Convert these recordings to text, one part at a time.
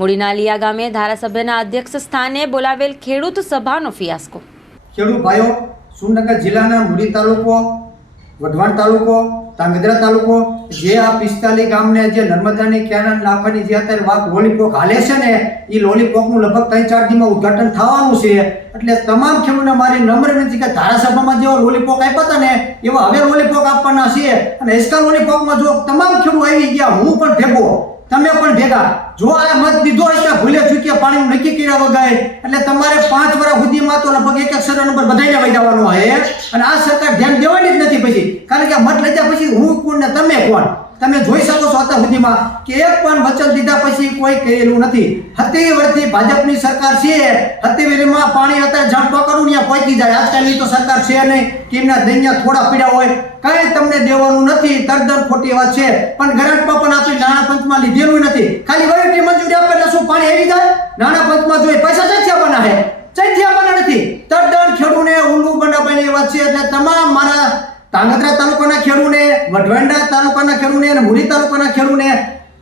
મૂડીના લિયા ગામે ધારાસભ્યના અધ્યક્ષ સ્થાને બોલાવેલ ખેડૂત સભાનો ફિયાસ્કો. ખેડૂત ભાઈઓ સુરનગર જિલ્લાના મૂડી તાલુકો, વઢવાણ તાલુકો તાંગધ્રા તાલુકો, જે આ પિસ્તાલી ગામને જે નર્મદાની કેનાલ નાખવાની જે અત્યારે વાત લોલીપોક હાલે છે ને એ લોલીપોકનું લગભગ ત્રણ ચાર દીમાં ઉદ્ઘાટન થવાનું છે. એટલે તમામ ખેડૂતને મારી નમ્ર વિનંતી કે ધારાસભામાં જેવા લોલીપોક આપ્યા હતા ને, એવા હવે લોલીપોક આપવાના છે. અને એસકા લોલીપોકમાં જો તમામ ખેડૂત આવી ગયા, હું પણ ભેગો. તમે પણ ભેગા. જો આ મત દીધો હશે, ભૂલે ચૂક્યા પાણી નક્કી કર્યા વગર. એટલે તમારે પાંચ વર્ષ સુધીમાં તો લગભગ એક એક સર્વે નંબર બધાઈને વહી જવાનો હોય. અને આ સરકાર ધ્યાન દેવાની જ નથી પછી. કારણ કે આ મત લીધા પછી હું કોણ ને તમે કોણ? તમે જોઈ શકો છો અત્યાર સુધીમાં કે એક પણ વચન દીધા પછી કોઈ કરેલું નથી. હતી વર્ષથી ભાજપની સરકાર છે. હતીવેરીમાં પાણી અત્યારે જણ પકડું ત્યાં પહોંચી જાય. આજકાલની તો સરકાર છે નહીં કે એમના દૈન્ય થોડા પીડા હોય. કઈ તમને દેવાનું નથી. તદ્દન ખોટી વાત છે. પણ ગ્રાન્ટમાં પણ આપી નાણાં લીધેલું નથી. ખાલી વહીવટી મંજૂરી આપે શું પાણી આવી જાય? નાના પંચમાં જોઈએ. પૈસા ચૈથ્યા આપવાના છે ચૈથ્યા આપવાના નથી. તદ્દન ખેડૂને ઊંડું બનાવવાની વાત છે એટલે તમામ મારા ધાંગધ્રા તાલુકાના ખેડૂને, વઢવાંડા તાલુકાના ખેડૂને અને મુરી તાલુકાના ખેડૂને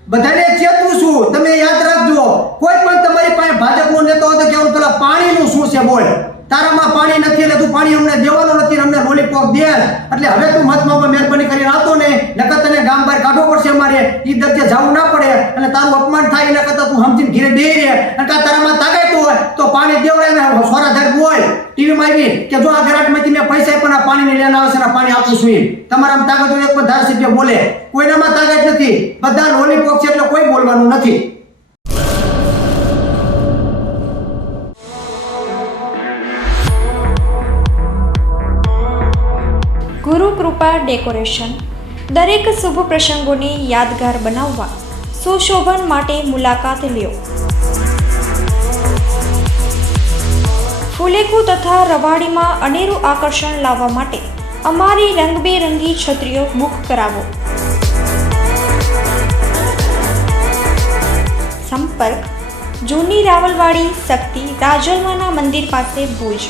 બધાને ચેતવું છું. તમે યાદ રાખજો, કોઈ પણ તમારી પાસે ભાજપનો નેતા હોય તો કેવું પેલા પાણીનું શું છે બોલ. તારામાં પાણી નથી એટલે તું પાણી અમને દેવાનું નથી અમને લોલીપોપ દે. એટલે હવે તું મતમાં મહેરબાની કરીને આવતો ને. તું સમજીને ઘીરે બે રે અને કાં તારામાં તાકાત હોય તો પાણી દેવડાય ને સોરા ધર બોલ. ટીવીમાં આવી કે જો આ ઘરાટમાંથી મેં પૈસા પણ આ પાણીને લેના આવશે ને પાણી આપું છું તમારામાં તાકાત હોય એક પણ ધારાસભ્ય બોલે. કોઈનામાં તાકાત નથી. બધા લોલીપોપ છે એટલે કોઈ બોલવાનું નથી. ગુરુ કૃપા ડેકોરેશન. દરેક શુભ પ્રસંગોને યાદગાર બનાવવા. સુશોભન માટે મુલાકાત લ્યો. ફુલેકુ તથા રવાડીમાં અનેરું આકર્ષણ લાવવા માટે અમારી રંગબેરંગી છત્રીઓ બુક કરાવો. સંપર્ક, જૂની રાવલવાડી શક્તિ રાજલમાના મંદિર પાસે ભુજ.